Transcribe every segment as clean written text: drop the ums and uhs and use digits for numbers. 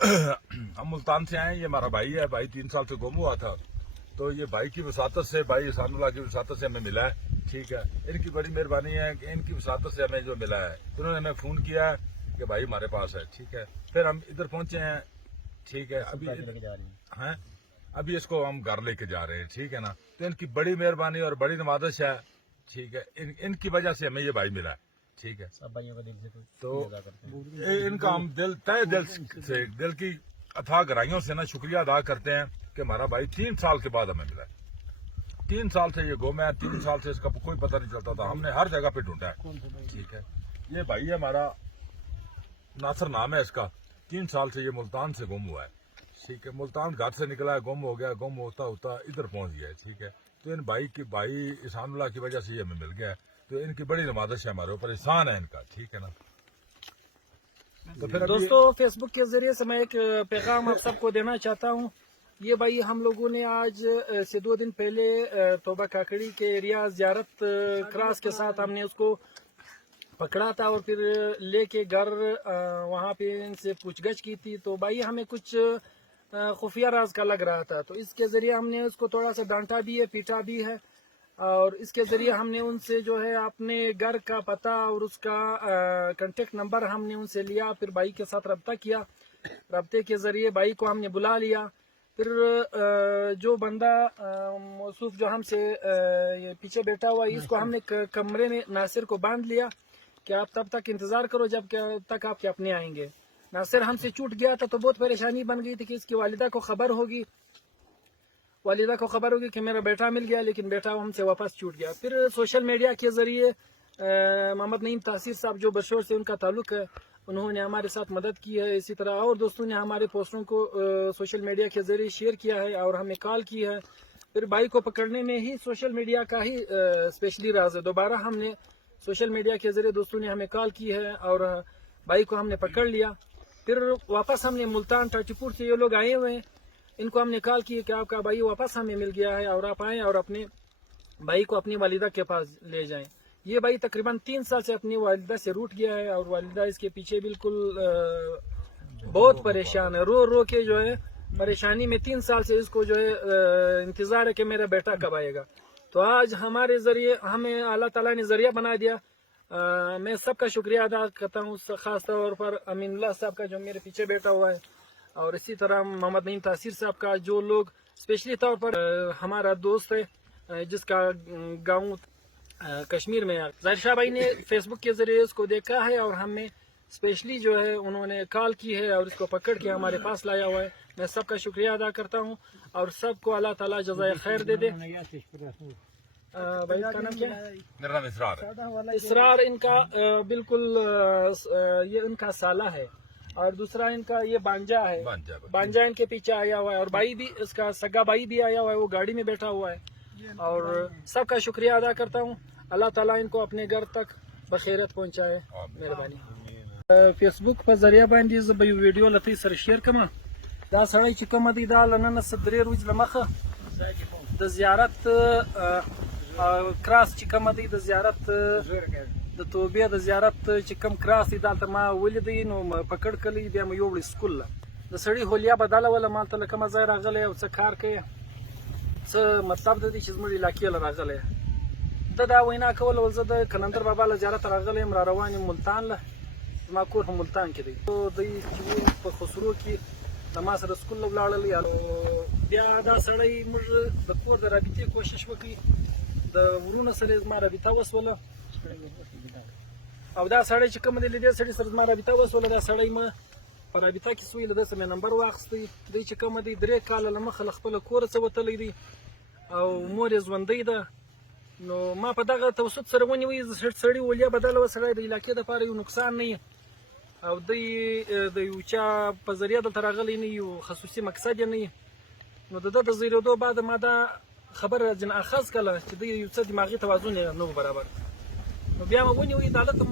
ہم ملتان سے آئے ہیں، یہ ہمارا بھائی ہے، بھائی 3 سال سے گم ہوا تھا، تو یہ بھائی کی وساطت سے، بھائی احسان اللہ کی وساطت سے ہمیں ملا ہے، ٹھیک ہے. ان کی بڑی مہربانی ہے کہ ان کی وساطت سے ہمیں جو ملا ہے، انہوں نے ہمیں فون کیا ہے کہ بھائی ہمارے پاس ہے، ٹھیک ہے. پھر ہم ادھر پہنچے ہیں، ٹھیک ہے. ابھی اس کو ہم گھر لے کے جا رہے ہیں، ٹھیک ہے نا. تو ان کی بڑی مہربانی اور بڑی نوازش ہے، ٹھیک ہے. ان کی وجہ سے ہمیں یہ بھائی ملا ہے، ٹھیک ہے. تو ان کا ہم تہ دل سے، دل کی اتھاہ گہرائیوں سے نا شکریہ ادا کرتے ہیں کہ ہمارا بھائی 3 سال کے بعد ہمیں ملا ہے. 3 سال سے یہ گم ہے، 3 سال سے اس کا کوئی پتہ نہیں چلتا تھا، ہم نے ہر جگہ پہ ڈھونڈا ہے، ٹھیک ہے. یہ بھائی ہے ہمارا، ناصر نام ہے اس کا، 3 سال سے یہ ملتان سے گم ہوا ہے، ٹھیک ہے. ملتان گھر سے نکلا ہے، گم ہو گیا، گم ہوتا ہوتا ادھر پہنچ گیا ہے، ٹھیک ہے. تو ان بھائی احسان اللہ کی وجہ سے یہ ہمیں مل گیا ہے. تو ان کی بڑی نوازش ہے ہمارے اوپر، احسان ہے ان کا، ٹھیک ہے نا. تو پھر دوستو فیس بک کے ذریعے سے میں ایک پیغام آپ سب کو دینا چاہتا ہوں. یہ بھائی ہم لوگوں نے آج سے 2 دن پہلے توبہ کاکڑی کے ایریا زیارت کراس کے ساتھ ہم نے اس کو پکڑا تھا اور پھر لے کے گھر وہاں پہ ان سے پوچھ گچھ کی تھی. تو بھائی ہمیں کچھ خفیہ راز کا لگ رہا تھا، تو اس کے ذریعے ہم نے اس کو تھوڑا سا ڈانٹا بھی ہے، پیٹا بھی ہے، اور اس کے ذریعے ہم نے ان سے جو ہے اپنے گھر کا پتہ اور اس کا کنٹیکٹ نمبر ہم نے ان سے لیا. پھر بھائی کے ساتھ رابطہ کیا، رابطے کے ذریعے بھائی کو ہم نے بلا لیا. پھر جو بندہ موصوف جو ہم سے یہ پیچھے بیٹھا ہوا ہے، اس کو ہم نے کمرے میں ناصر کو باندھ لیا کہ آپ تب تک انتظار کرو جب تک آپ کے اپنے آئیں گے. ناصر ہم سے چھوٹ گیا تھا تو بہت پریشانی بن گئی تھی کہ اس کی والدہ کو خبر ہوگی کہ میرا بیٹا مل گیا، لیکن بیٹا ہم سے واپس چھوٹ گیا. پھر سوشل میڈیا کے ذریعے محمد نعیم تاثیر صاحب جو بشور سے ان کا تعلق ہے، انہوں نے ہمارے ساتھ مدد کی ہے. اسی طرح اور دوستوں نے ہمارے پوسٹروں کو سوشل میڈیا کے ذریعے شیئر کیا ہے اور ہمیں کال کی ہے. پھر بھائی کو پکڑنے میں ہی سوشل میڈیا کا ہی اسپیشلی راز ہے. دوبارہ ہم نے سوشل میڈیا کے ذریعے دوستوں نے ہمیں کال کی ہے اور بھائی کو ہم نے پکڑ لیا. پھر واپس ہم نے ملتان ٹاٹی پور سے یہ لوگ آئے ہوئے ہیں، ان کو ہم نے کال کی کہ آپ کا بھائی واپس ہمیں مل گیا ہے اور آپ آئیں اور اپنے بھائی کو اپنی والدہ کے پاس لے جائیں. یہ بھائی تقریباً 3 سال سے اپنی والدہ سے روٹ گیا ہے اور والدہ اس کے پیچھے بالکل بہت پریشان ہے، رو رو کے جو ہے پریشانی میں 3 سال سے اس کو جو ہے انتظار ہے کہ میرا بیٹا کب آئے گا. تو آج ہمارے ذریعے ہمیں اللہ تعالیٰ نے ذریعہ بنا دیا. میں سب کا شکریہ ادا کرتا ہوں، خاص طور پر امین اللہ صاحب کا جو میرے پیچھے بیٹھا ہوا ہے، اور اسی طرح محمد نعیم تاثیر صاحب کا، جو لوگ اسپیشلی طور پر ہمارا دوست ہے جس کا گاؤں کشمیر میں ہے. ظاہر شاہ بھائی نے فیس بک کے ذریعے اس کو دیکھا ہے اور ہمیں اسپیشلی جو ہے انہوں نے کال کی ہے اور اس کو پکڑ کے ہمارے پاس لایا ہوا ہے. میں سب کا شکریہ ادا کرتا ہوں اور سب کو اللہ تعالیٰ جزائے خیر دے دے. بھائی کا نام کیا ہے؟ میرا نام اسرار ہے. اسرار ان کا بالکل یہ ان کا سالہ ہے، اور دوسرا ان کا یہ بانجا ہے، بانجا ان کے پیچھے آیا ہوا ہے، اور بھائی بھی اس کا سگا بھائی بھی آیا ہوا ہے، وہ گاڑی میں بیٹھا ہوا ہے. اور سب کا شکریہ ادا کرتا ہوں. اللہ تعالیٰ ان کو اپنے گھر تک بخیرت پہنچائے. مہربانی. فیس بک په ذریعہ باندې زه به یو ویډیو له تاسو سره شیر کړم. دا سړی چې کومه دی دا له نن څخه 3 ورځې له مخه د زیارت کراس چې کومه دی د زیارت د توبې د زیارت چې کوم کراس دی دلته ما ولیدی، نو پکړ کړی، بیا مې یوړی سکول له. د سړي حولیا بدله وله، مالته له کومه ځای راغلی او څه کار کوي، څه مطلب د دې چې زموږ علاقې له راغلی. ده دا وینا کوله، ول زه د کلندر بابا له زیارت راغلی یم، را روان یم ملتان له، زما کور په ملتان کې دی. دوی چې وو په خسرو کې له ما سره سکول له ولاړلی. بیا دا سړی موږ د کور د رابطې کوشش وکړي، د ورونه سره زما رابطه وسوله، او دا سړی چې کوم دی له دې سړي سره زما رابطه وسوله، دا سړی ما په رابطه کې سوی، له ده څخه مې نمبر واخیستی. دی چې کومه دی 3 کاله له مخه له خپله کوره څه وتلی دی او مور یې ژوندی ده. نو ما په دغه توسط سره ونیوی، سړي ولیا بدله وه، سړی د علاقې دپاره یو نقصان نه وي، او دی د یو چا په ذریعه دلته راغلی نه، یو خصوصي مقصد یې نه وي. نو د ده د زیرېدو بعد ما دا خبره ځینې اخذ کړله چې د یو څه دماغي توازن یې نه و برابر. نو بیا مې ونیوی، دا هلته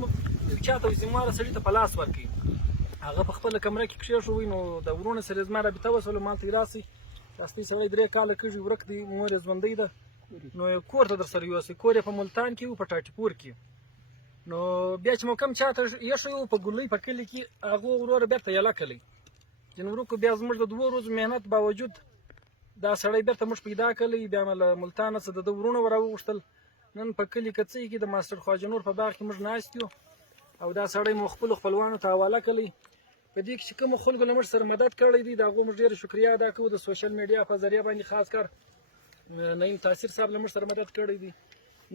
یو چا ته ذمهواره سړي ته په لاس ورکوي، هغه په خپله کمره کې کښېښوئ. نو د ورونه سره زما رابطه وسوله، مالته یې راسئ، راستئ سړی 3 کاله کېږي ورک دی، مور یې ژوندی ده، نو کور ته در سره یوسئ. کور یې په ملتان کې و، په ټاټي پور کې. نو بیا چې مو کوم چاته ایښی و په ګولۍ په کلي کې، هغو وروره بېرته یله کلی. جنورو بیا زموږ د 2 ورځو مهنت باوجود دا سړی بیرته موږ پیدا کړی. بیا مله ملتانه څه د ورونه وراوغوښتل. نن په کلي کڅۍ کې د ماستر خواجه نور په باغ کې موږ ناست یو او دا سړی مو خپلو خپلوانو ته حواله کړی. په دې کې چې کومو خلکو له موږ سره مدد کړی دی د هغو موږ ډېره شکریه ادا کوو. د سوشل میډیا په ذریعه باندې خاص کر نعیم تاثیر صاحب له موږ سره مدد کړی دی.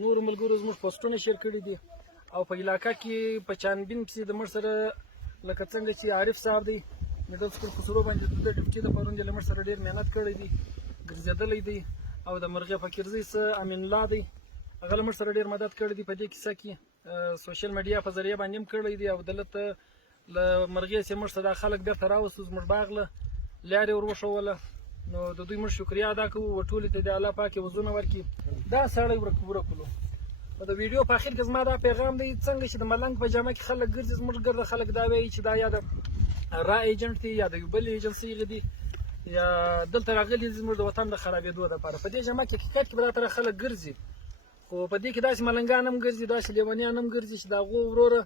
نورو ملګرو زموږ پوسټونه شیر کړي دي او په علاقه کې په چانبین پسې د موږ سره لکه څنګه چې عارف صاحب دی میډل سکول خسرو باندې د ډیپټي د پروند له موږ سره ډېر مهنت کړی دی ګرځېدلی دی او د مرغې فقیرزی سه امین الله دی هغه له موږ سره ډېر مدد کړی دی په دې کیسه کې. سوشل میډیا په ذریعه باندې هم کړی دی او دلته له مرغې سه موږ سره دا خلک بیرته راوستو زموږ باغ له لارې ور وښوله. نو د دوی موږ شکریه ادا کوو. ټولې ته د الله پاک وزونه ورکړي. دا سړی ورکولو په د ویډیو په اخر کې زما دا پیغام دی څنګه چې د ملنګ په جامه کې خلک ګرځي زموږ ګرده خلک دا وایي چې دا یا د را ایجنټ دی یا د یو بل ایجنسۍ دی یا دلته راغلي دي زموږ د وطن د خرابېدو دپاره. په دې جامه کې حقیقت کې به دا طرح خلک ګرځي خو په دې کې داسې ملنګان هم ګرځي داسې لیونیان هم ګرځي چې د هغو وروره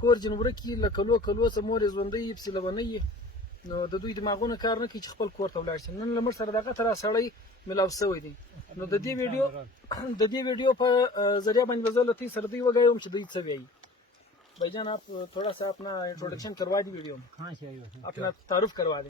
کور جنوره کې له کلو څه مور یې ژوندی یي پسې لیونی یي نو د دوی دماغونه کار نه کوي چې خپل کور ته ولاړ شي. نن له موږ سره دغه طرح سړی ملاو شوی دی. نو د دې ویډیو په ذریعہ باندې به زه له تاسو سره دوی وګایم چې دوی څه وایي. भाईजान आप थोड़ा सा अपना इंट्रोडक्शन करवा दी वीडियो में, अपना तारुफ करवा दें.